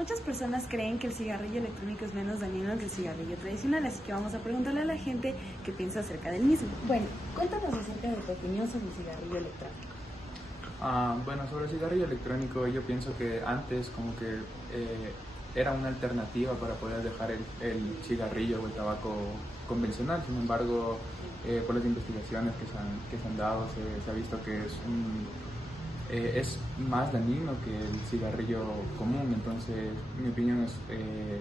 Muchas personas creen que el cigarrillo electrónico es menos dañino que el cigarrillo tradicional, así que vamos a preguntarle a la gente qué piensa acerca del mismo. Bueno, cuéntanos acerca de tu opinión sobre el cigarrillo electrónico. Bueno, sobre el cigarrillo electrónico, yo pienso que antes como que era una alternativa para poder dejar el cigarrillo o el tabaco convencional. Sin embargo, por las investigaciones que se han dado, se ha visto que es más dañino que el cigarrillo común. Entonces, mi opinión es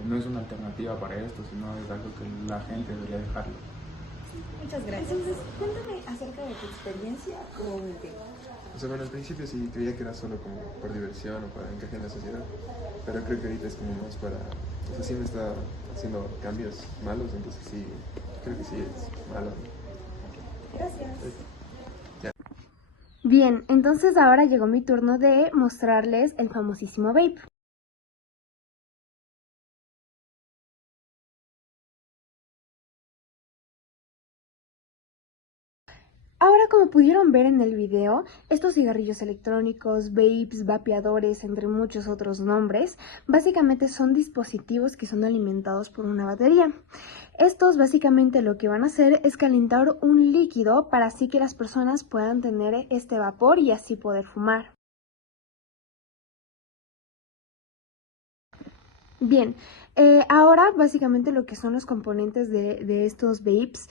no es una alternativa para esto, sino es algo que la gente debería dejarlo. Muchas gracias. Entonces, cuéntame acerca de tu experiencia con el vape. O sea, bueno, al principio sí creía que era solo como por diversión o para encajar en la sociedad, pero creo que ahorita es como más para, o sea, sí me está haciendo cambios malos, entonces sí, creo que sí es malo. Gracias. Ya. Bien, entonces ahora llegó mi turno de mostrarles el famosísimo vape. Ahora, como pudieron ver en el video, estos cigarrillos electrónicos, vapes, vapeadores, entre muchos otros nombres, básicamente son dispositivos que son alimentados por una batería. Estos básicamente lo que van a hacer es calentar un líquido para así que las personas puedan tener este vapor y así poder fumar. Bien, ahora básicamente lo que son los componentes de estos vapes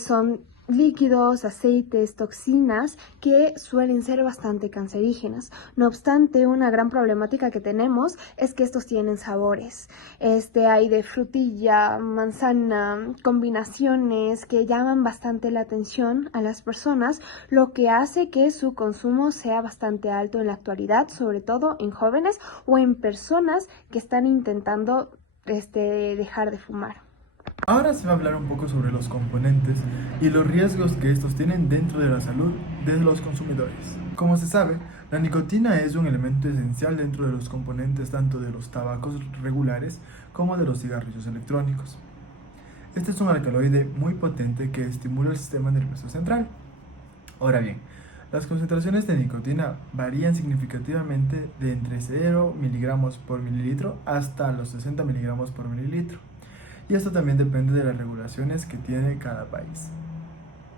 son líquidos, aceites, toxinas que suelen ser bastante cancerígenas. No obstante, una gran problemática que tenemos es que estos tienen sabores. Hay de frutilla, manzana, combinaciones que llaman bastante la atención a las personas, lo que hace que su consumo sea bastante alto en la actualidad, sobre todo en jóvenes o en personas que están intentando dejar de fumar. Ahora se va a hablar un poco sobre los componentes y los riesgos que estos tienen dentro de la salud de los consumidores. Como se sabe, la nicotina es un elemento esencial dentro de los componentes tanto de los tabacos regulares como de los cigarrillos electrónicos. Este es un alcaloide muy potente que estimula el sistema nervioso central. Ahora bien, las concentraciones de nicotina varían significativamente de entre 0 miligramos por mililitro hasta los 60 miligramos por mililitro. Y esto también depende de las regulaciones que tiene cada país.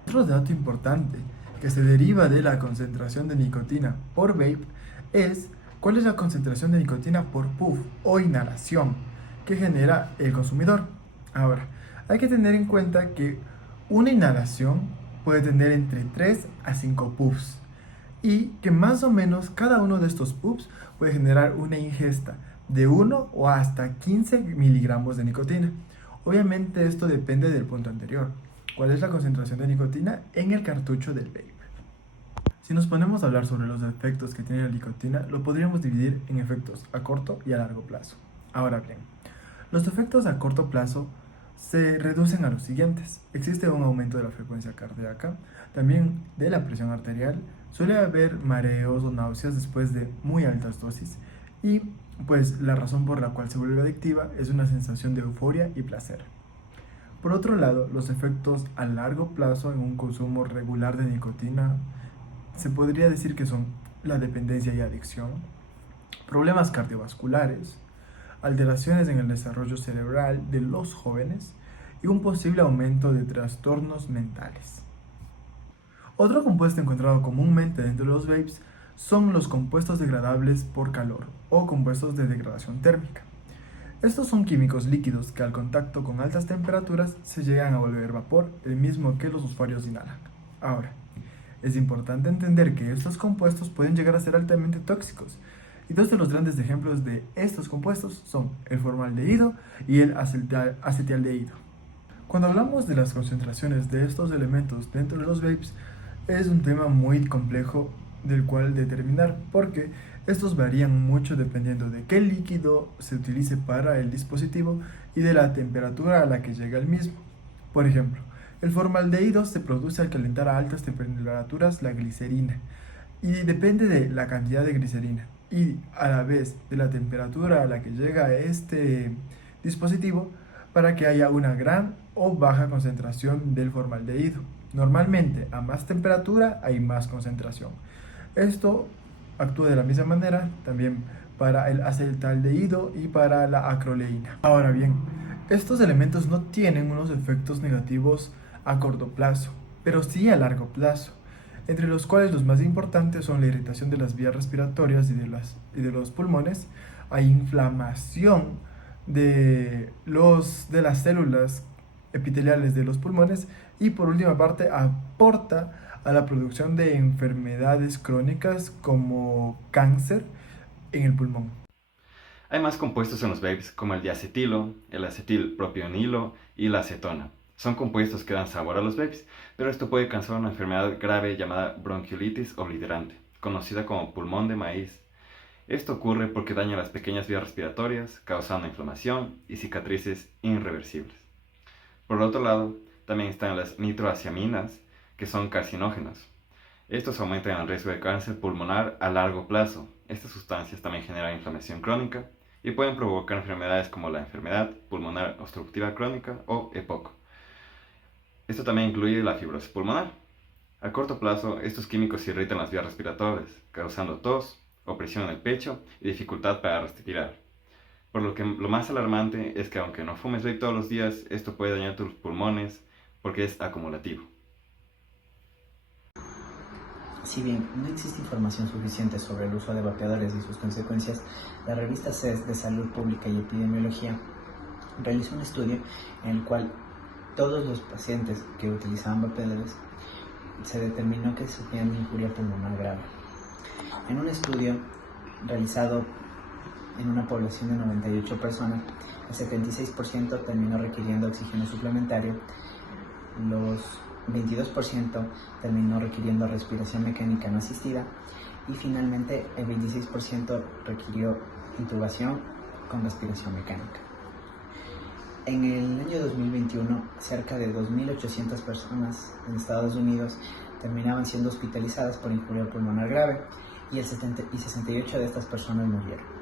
Otro dato importante que se deriva de la concentración de nicotina por vape es cuál es la concentración de nicotina por puff o inhalación que genera el consumidor. Ahora, hay que tener en cuenta que una inhalación puede tener entre 3 a 5 puffs y que más o menos cada uno de estos puffs puede generar una ingesta de 1 o hasta 15 miligramos de nicotina. Obviamente esto depende del punto anterior. ¿Cuál es la concentración de nicotina en el cartucho del vape? Si nos ponemos a hablar sobre los efectos que tiene la nicotina, lo podríamos dividir en efectos a corto y a largo plazo. Ahora bien, los efectos a corto plazo se reducen a los siguientes. Existe un aumento de la frecuencia cardíaca, también de la presión arterial, suele haber mareos o náuseas después de muy altas dosis y pues la razón por la cual se vuelve adictiva es una sensación de euforia y placer. Por otro lado, los efectos a largo plazo en un consumo regular de nicotina se podría decir que son la dependencia y adicción, problemas cardiovasculares, alteraciones en el desarrollo cerebral de los jóvenes y un posible aumento de trastornos mentales. Otro compuesto encontrado comúnmente dentro de los vapes son los compuestos degradables por calor o compuestos de degradación térmica. Estos son químicos líquidos que al contacto con altas temperaturas se llegan a volver vapor, el mismo que los usuarios inhalan. Ahora, es importante entender que estos compuestos pueden llegar a ser altamente tóxicos y dos de los grandes ejemplos de estos compuestos son el formaldehído y el acetaldehído. Cuando hablamos de las concentraciones de estos elementos dentro de los vapes, es un tema muy complejo del cual determinar porque estos varían mucho dependiendo de qué líquido se utilice para el dispositivo y de la temperatura a la que llega el mismo. Por ejemplo, el formaldehído se produce al calentar a altas temperaturas la glicerina y depende de la cantidad de glicerina y a la vez de la temperatura a la que llega este dispositivo para que haya una gran o baja concentración del formaldehído. Normalmente a más temperatura hay más concentración. Esto actúa de la misma manera también para el acetaldehído y para la acroleína. Ahora bien, estos elementos no tienen unos efectos negativos a corto plazo, pero sí a largo plazo, entre los cuales los más importantes son la irritación de las vías respiratorias y de los pulmones. Hay inflamación de las células epiteliales de los pulmones y por última parte aporta a la producción de enfermedades crónicas como cáncer en el pulmón. Hay más compuestos en los vapes como el diacetilo, el acetilpropionilo y la acetona. Son compuestos que dan sabor a los vapes, pero esto puede causar una enfermedad grave llamada bronquiolitis obliterante, conocida como pulmón de maíz. Esto ocurre porque daña las pequeñas vías respiratorias, causando inflamación y cicatrices irreversibles. Por otro lado, también están las nitroaciaminas, que son carcinógenas. Estos aumentan el riesgo de cáncer pulmonar a largo plazo. Estas sustancias también generan inflamación crónica y pueden provocar enfermedades como la enfermedad pulmonar obstructiva crónica o EPOC. Esto también incluye la fibrosis pulmonar. A corto plazo, estos químicos irritan las vías respiratorias, causando tos, opresión en el pecho y dificultad para respirar. Por lo que lo más alarmante es que aunque no fumes vape todos los días, esto puede dañar tus pulmones porque es acumulativo. Si bien no existe información suficiente sobre el uso de vapeadores y sus consecuencias, la revista CES de Salud Pública y Epidemiología realizó un estudio en el cual todos los pacientes que utilizaban vapeadores se determinó que sufrían injuria pulmonar grave. En un estudio realizado en una población de 98 personas, el 76% terminó requiriendo oxígeno suplementario, los 22% terminó requiriendo respiración mecánica no asistida y finalmente el 26% requirió intubación con respiración mecánica. En el año 2021, cerca de 2.800 personas en Estados Unidos terminaban siendo hospitalizadas por injuria pulmonar grave y 68 de estas personas murieron.